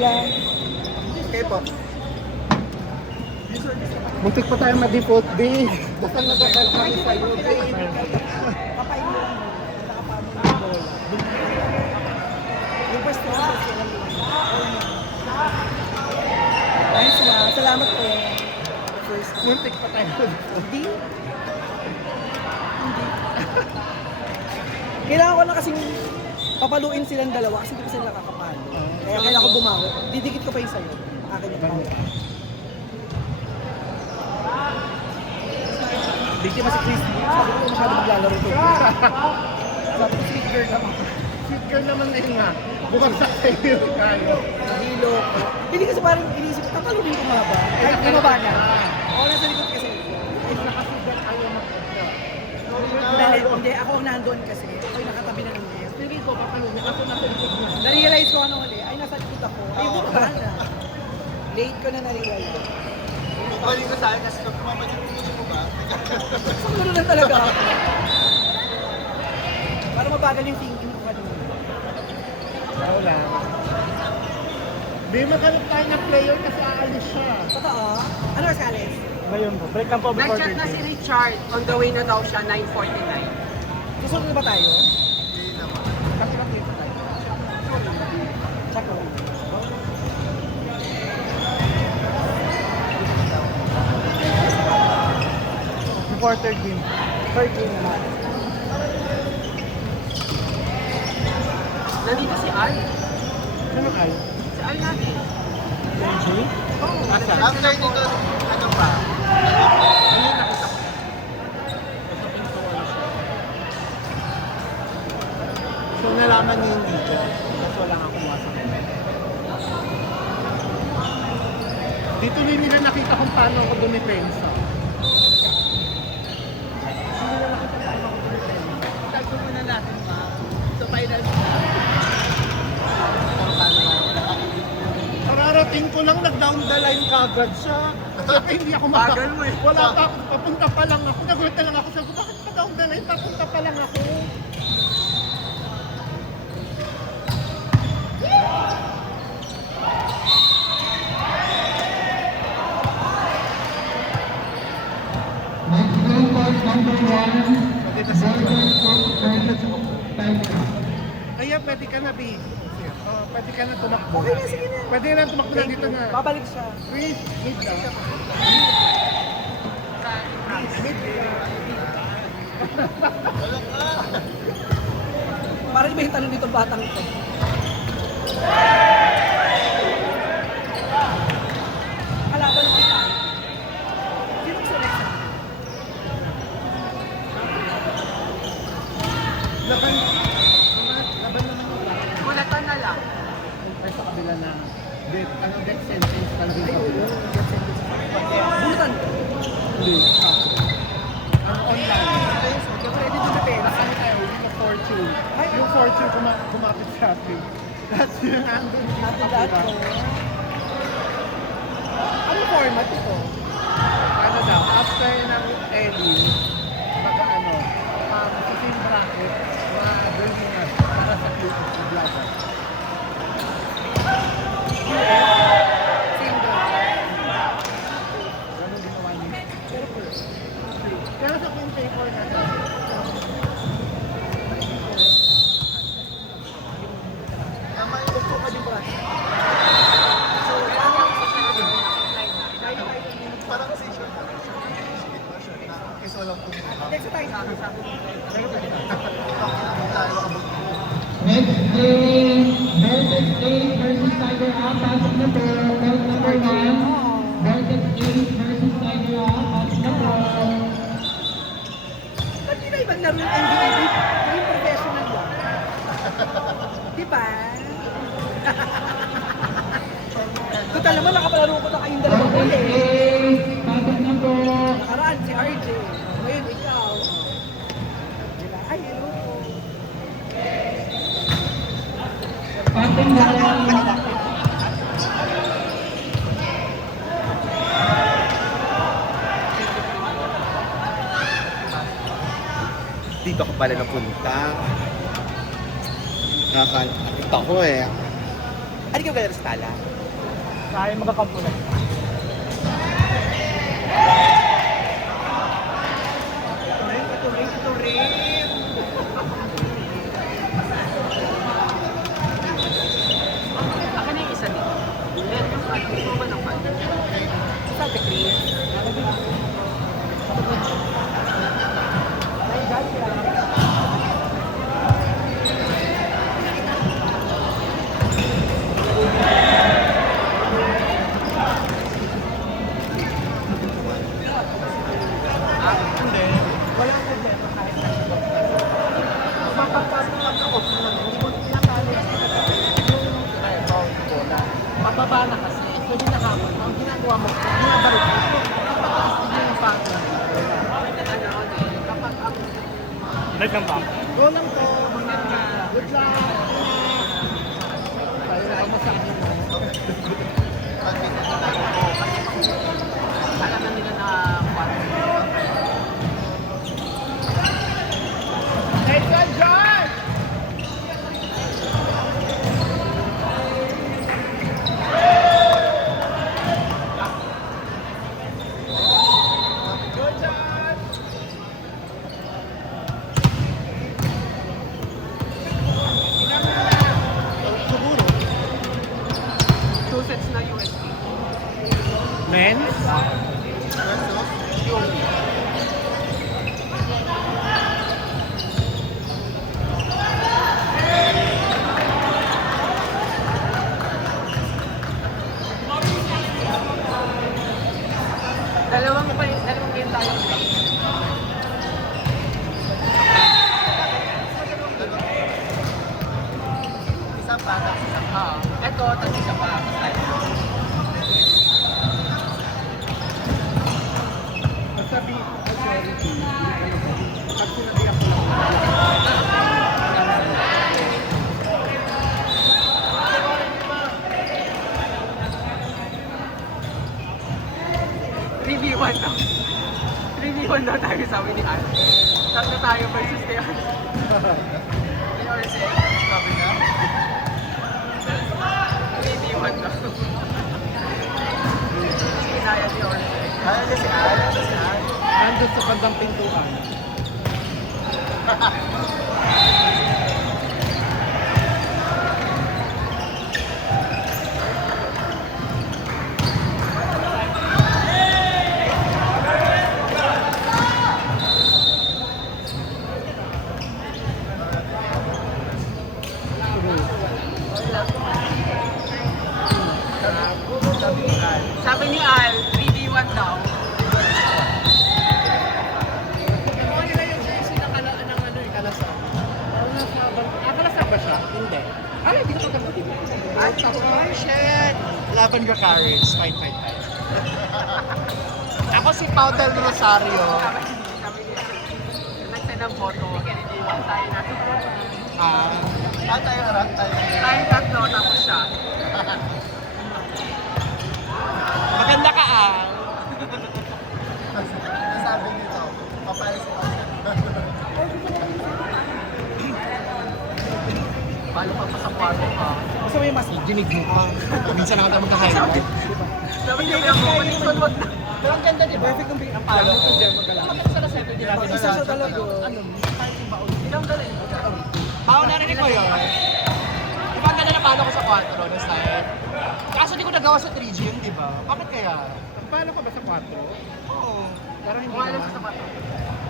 lang. Okay po. Muntik pa tayo ma-default, B. Basta nagkakal kami sa'yo, B. Kapain mo lang. Nakapamon ng bola. Yung first one. Nice one. Salamat po. First. Muntik pa tayo. Hindi. Kailangan ko na kasing papaluin silang dalawa kasi hindi ko sila nakakapalo. Kaya kailangan ko bumawi. Didikit ko pa yung sa'yo. Akin yung pao. Bigti ba si Chris? Sabi ko masyado maglalaro ito. Sabi ko sweet girl naman. Sweet girl naman na yun nga. Bukang sa sa'yo tayo. Nahilo ko. Hindi kasi parang inisip ko, tapaluin ko nga ba? Ay, bumaba na. Oo, nasa likod kasi. Ay, nakasigat ayaw magpunta. Hindi, ako ang nandun kasi. Ako yung nakatabi na ng net. Pero ito, papalunin. Ako nasa likod na. Na-realize ko ano huli. Ay, nasa likod ako. Ay, bumaba na. Late ko na na-realize. Balik ko sa akin kasi kung mamajutin mo ba? Siguro lang talaga ako. Para mabagal yung thinking ko kanina. Wala. Di makalap tayo ng player kasi aalis siya. Totoo? Ano oras ka, Alex? Ngayon po, break lang po before Nag-chat na si Richard. On the way na daw siya, 9:49. Susunod na ba tayo? Hindi naman. Kasi lang dito tayo. Check ko. Before third game. 13 naman. Nandito si Al. Sino kayo? Si Al natin. Jay? Oo. After nito, ano pa? Ayun, nakita ko. So nalaman niya hindi dyan. Kasi wala nga kumuha sa kanya. Dito rin nila nakita kung paano ako dumipensa. Tago muna natin, ma'am. Sa final na. Kararating ko lang, nag-down the line kagad siya. Kaya hindi ako maka... Bagal mo eh. Wala pa ako, papunta pa lang ako. Nagulat na lang ako. Sabi ko, bakit pa down the line? Papunta pa lang ako. Maganda sa Kaya pwede ka na, B. Pwede ka na tumakbo. Okay na, sige na. Pwede na tumakbo na dito na. Babalik siya. Wait, mid ka. Mid ka. Parang iba yung tanong dito batang ito. Kalaban ng kita. Sinong select? Laban. Laban naman yung laban. Bulatan na lang. Ay sa kabila na death, death sentence lang din sa ulo. Bulutan. Hindi. Ang online. Pwede doon na pera. Nakano tayo, Wheel of Fortune. Yung Fortune kumapit sa atin. That's yung andun. Natin lahat ko. Ano format ito? Ano daw, after ng Ellie, baka ano, sa same bracket, mga girls na para sa Club of the Blabber. Same doon. Ganun ginawa niya. Pero first. Pero sa Queen Paper na to, Tama yung gusto ka din ba? So, Parang kasi siya. Kasi walang pumunta. next tayo. Next game, Vertex 8 versus Tiger Up. Pasok na po, belt number 1. Vertex 8 versus Tiger Up. Pasok na po. Ba't di ba ibang laro ng NBA? Yung professional lang. Di ba? Total naman, nakapalaro ko na kayong dalawang Vertex ulit. 8, pasok na po. Nakaraan si RJ. Ngayon, ikaw. Diba? Ay, hello po. Pasok na po. Dito ka pala napunta. Nakakita ko eh. Ano kayo galing sa tala? Kaya magkakampo na. Ito rin. Akin na yung isa dito. Then, ito ba ng pan? Sabi, Chris. Walang problema kahit na. Pababa na kasi, pwede na hamon. Ang ginagawa mo, binabarot mo. Papataas din yung pangko. Light ng bang? Go lang to, mga good luck. Tayo na mo sa inyo. Alam na nila na pan. Nice one, John! Good, John! Siguro. 2 sets na USD. Men's? Dalawang game tayo. Isa pa, tapos isa pa. Ito, tapos isa pa. Sabi, authority, pag sinabihan ko lang, 3v1 daw. 3v1 daw tayo sabi ni Al. Tatlo tayo versus kay Al. Ni Orse. Sabi na. 3v1 daw. Kinaya ni Orse. Kaya niya si Al. Si Al. nandun sa bandang pintuan. Sabi ni Al, 3v1 daw. Ano nila yung jersey ng Kalasar? Kalasar ba siya? Hindi. Ay, hindi ko maganda dito. Ay, shit! Laban ka, Caris. Fight. Ako si Pau del Rosario. Sabi ni Al, nagsend ng photo. Iwan tayo natin. Tayo harap tayo. Tayong tatlo, tapos siya. Maganda ka, Sabi nito, papalis si Pau. Balo pa sa kwarto ka. Gusto mo yung mas Dinig mo. Minsan na tayo magka-highlight. Sabi niya, wag na. Pero ang ganda, di ba? perfect kung Ang palo. Maganda sa center nila. Isa siya talaga. Ilang galing. Pao, narinig ko yun. Di ba ang ganda na palo ko sa 4 no side? Kaso di ko nagawa sa 3G yun, di ba? Bakit kaya? Paano ka ba sa 4? Oo. Pero hindi Kung alam naman. sa kwarto.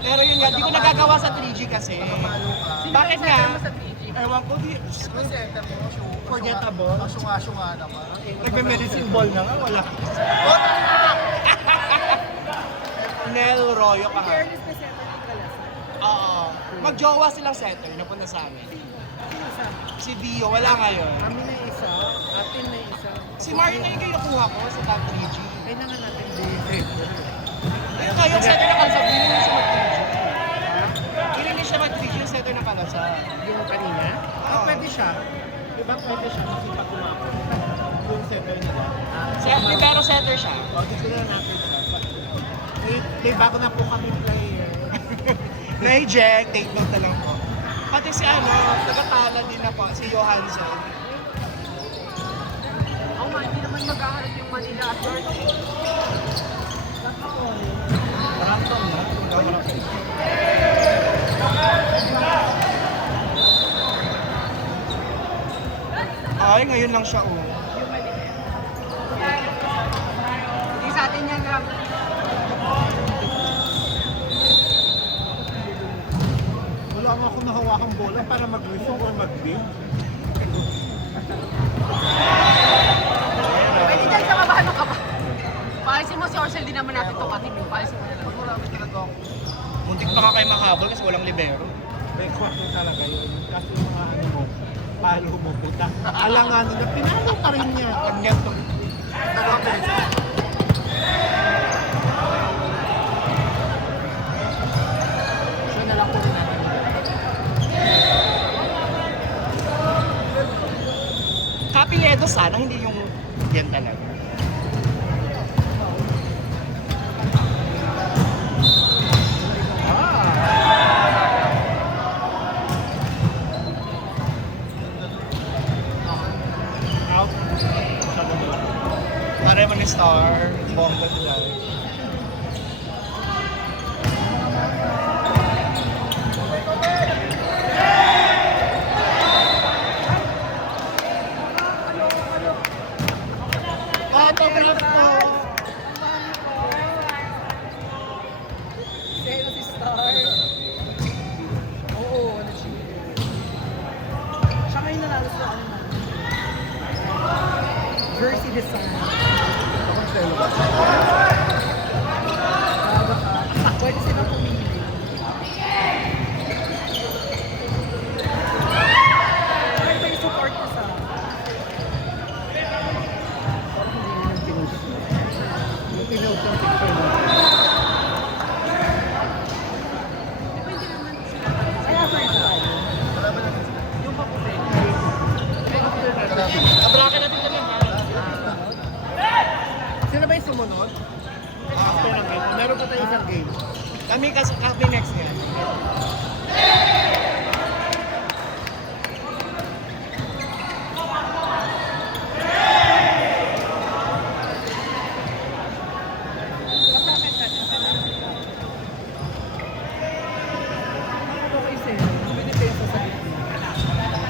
Pero yun nga, di ko nagagawa sa 3G kasi. Bakit nga? Mo sa 3G. Ewan ko, di. Forgettable. Asyunga naman. Nagme-medicine ball na nga, wala. Nel Royo ka ha. fairness na center ng Kalasar. Oo. Mag-jowa silang setter, napunta sa amin. Si Dio, wala ngayon. Kami na isa, atin na isa. Si Mario na yung kinukuha ko sa top 3G. Kailangan natin di-save. Ayun nga, yung setter na kalasab, hindi na siya mag-3G. Hindi na siya mag-3G yung setter na kalasab. Yung kanina? Oo. Pwede siya. Diba pwede siya kasi pag kumako. Yung setter nila. Pero setter siya. O, dito na natin siya. May bago na po kami player. Na-eject, take note na lang po. Pati si taga-tala din na po, si Johansson. maghaharap yung Manila at North. Ay, ngayon lang siya, oh. Hindi sa atin yan lang. Wala mo akong nahawakang bola para mag-resume or mag-win. Pwede dyan sa baba, ano ka ba? Paalisin mo si Orcel, di naman natin tukatin yung paalisin mo na lang. Muntik pa ka kayo makahabol kasi walang libero. Record mo talaga yun. Kasi yung mga ano mo, palo mo puta. Alanganin na pinalo pa rin niya. Kanyat to. So na lang po rin natin. Kapiedo sana, hindi yung yan talaga. Out. Sa baba. Pare mo ni Star, bongga nila. Autograph po! Sino si Star? Oo, na-cheat. Siya ngayon nanalo sa ano na. Jersey design. Pwede silang pumili. Ay, may support ko sa... Yung pinost yung picture mo. Ay, after that. Kabraka natin ka lang, Sino ba yung sumunod? After ng game. Meron pa tayo isang game. kami next niya. Okay, sir. Pwede pa yung sasabihin.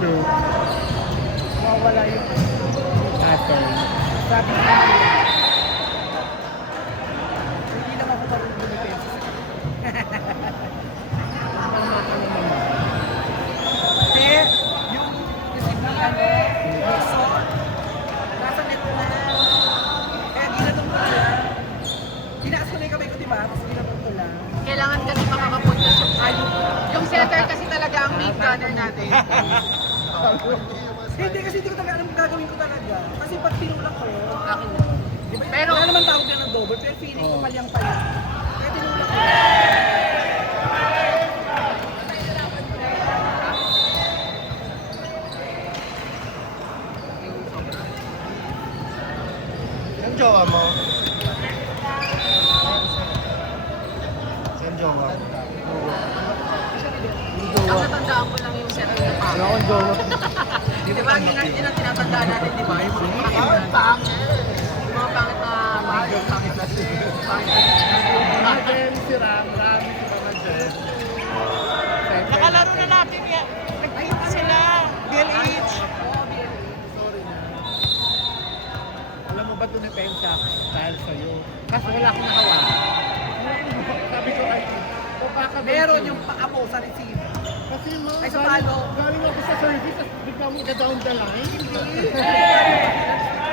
Sure. Mawawala yung After. sabi ko. Hindi naman ako marunong bumipensa. Kasi yung so, nasa net na. Kaya ginatong ko lang. Ginaas ko na yung kamay ko, di ba? Tapos ginatong ko lang. Kailangan kasi makakapunta siya. Yung setter kasi talaga ang main gunner natin. Hindi kasi hindi ko talaga alam kung gagawin ko talaga. Kasi pag tinulang ko yun, Akin na. di ba? Pero- Wala naman tawag na ng double, pero feeling ko palyang-palyang. Kaya tinulang ko. Yung jowa mo? Saan jowa? Ang natandaan ko lang yung setter na pa. Wala akong jowa. Di ba? Yun ang tinatandaan natin, di ba? Yung mga pangit. Yung mga pangit na video, pangit na Again, sira. Marami sila na dyan. Nakalaro na natin yan. Nag-ayun sila. BLH. Sorry na. Alam mo ba ito ni Pensa dahil sa'yo? Kasi wala akong nakawa. Sabi ko ay, Meron yung paa mo sa receive. Kasi mo, Ay, sa palo. galing ako sa service at bigla mo down the line.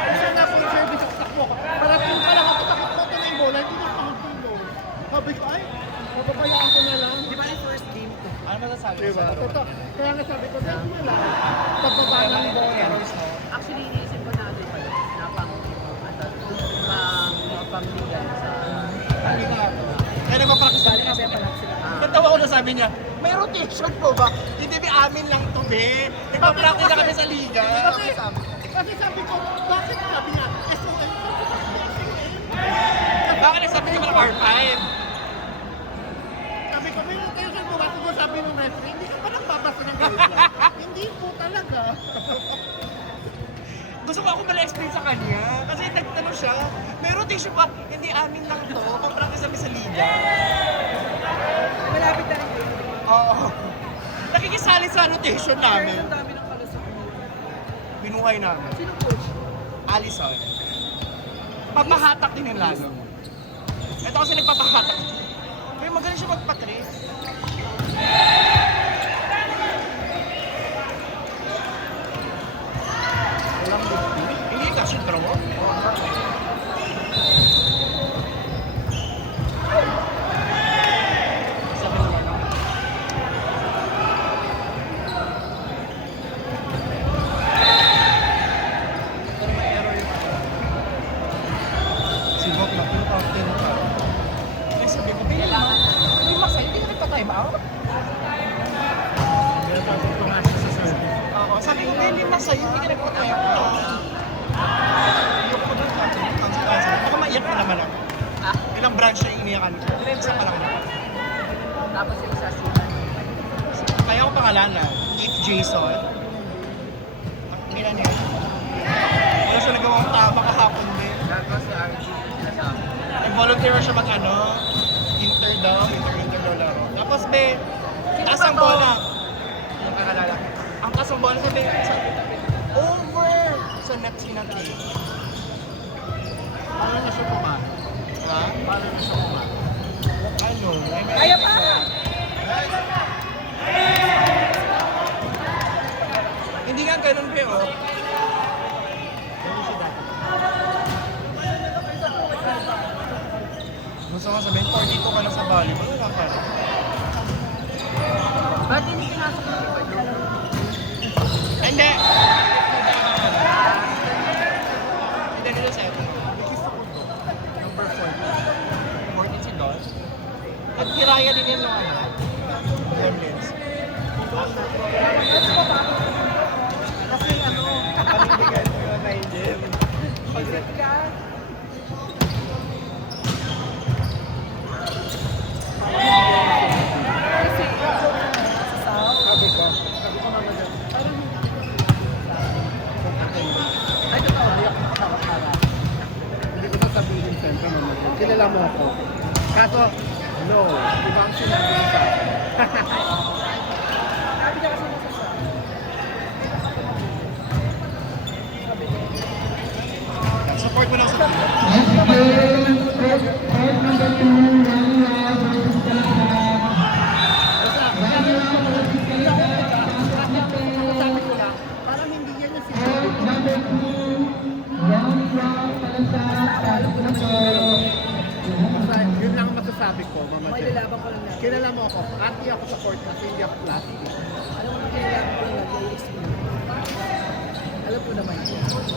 Isa na ako yung service at takbo ko. Parating pa lang ako, takot ko na yung bola, hindi na ako magtulong. Sabi ko, ay, mapabayaan ko na lang. Di ba yung first game ko? Ano masasabi mo Diba? sa laro? Totoo. Kaya nga sabi ko, dahil na lang. Pagbaba ng bola. Actually, iniisip ko na ano pa yun, na pang-ligan sa... Kaya nagpa-practice Galing kami pa lang sila. Natawa ko na sabi niya, may rotation po ba? Hindi ba amin lang to, be? Nagpa-practice na kami sa liga. Kasi sabi ko, bakit sabi niya, SOL, Bakit nagsabi niya parang R5? Sabi mo tayo sa bukas ko, sabi ng referee, hindi ka pa nagbabasa ng guideline. Hindi po talaga. Gusto ko ako mala-explain sa kanya. Kasi nagtanong siya, may rotation pa, hindi amin lang to. Pang-practice kami sa liga. Malapit na rin yun. Oo. Nakikisali sa rotation Pero namin. ang dami ng kalasok. Binuhay namin. Sino coach? Allison. Papahatak din yung lalo. Ito kasi nagpapahatak. Pero magaling siya magpatrace. Walang lifting. Hindi ka siya throw. Sabi nila na. Pero may error yung si Bok na 2,000 pa. Eh sabi ko, may masay, hindi ka nagpa-time out? Kaya tapos pumasok sa service. Oo, sabi ko, hindi masay, hindi ka nagpa-time out. Iyok ko doon, baka maiyak na naman ako. Ilang branch na yung iniyakan ko. Isa pa lang naman. Tapos yung isa sila. Kaya ko pangalanan, if Jason. Ilan yun? Wala siya nagawang tama kahapon din. Tapos si RG sinasabi. Nag-volunteer siya inter daw laro. Tapos be, taas ang ba to? bola. Yung kakalala. Ang taas ang bola sabi, over sa net sinatay. Paano na siya pumasok? Ha? Paano na siya pumasok? Ano? Kaya pa! Hindi nga ganun be, oh. Ganun siya dati. Gusto ko sabihin, 42 ka lang sa volleyball, wala ka rin. Ba't hindi pinasok ng iba yun? Hindi! Hindi nila sa ito. Bigis ako to. Number 14 si Don. Nagkiraya din yun nung ano. Gremlins. Kasi ano, Panindigan ko na naindim. pag-set ka. Sabi ko naman yan, parang ay, totoo, hindi ako nakakapara. Hindi ko sasabihin siyempre naman yun. Kilala mo ako. Kaso, no, iba ang sinabi mo sa akin. Sabi niya kasi masasabi. Support mo lang sa Next game, court number 2, Rania versus Kalakak. Rania versus Kalakak. Sabi ko lang, parang hindi yan yung sinabi Court ko. number 2, Rania Kalakak. Pasok na po. Basta yun lang ang masasabi ko, Mama May Jen. lalaban ko lang na. Kilala mo ako, ati ako sa court kasi hindi ako plastic. Alam mo, kailangan ko lang na. Alam ko naman yun.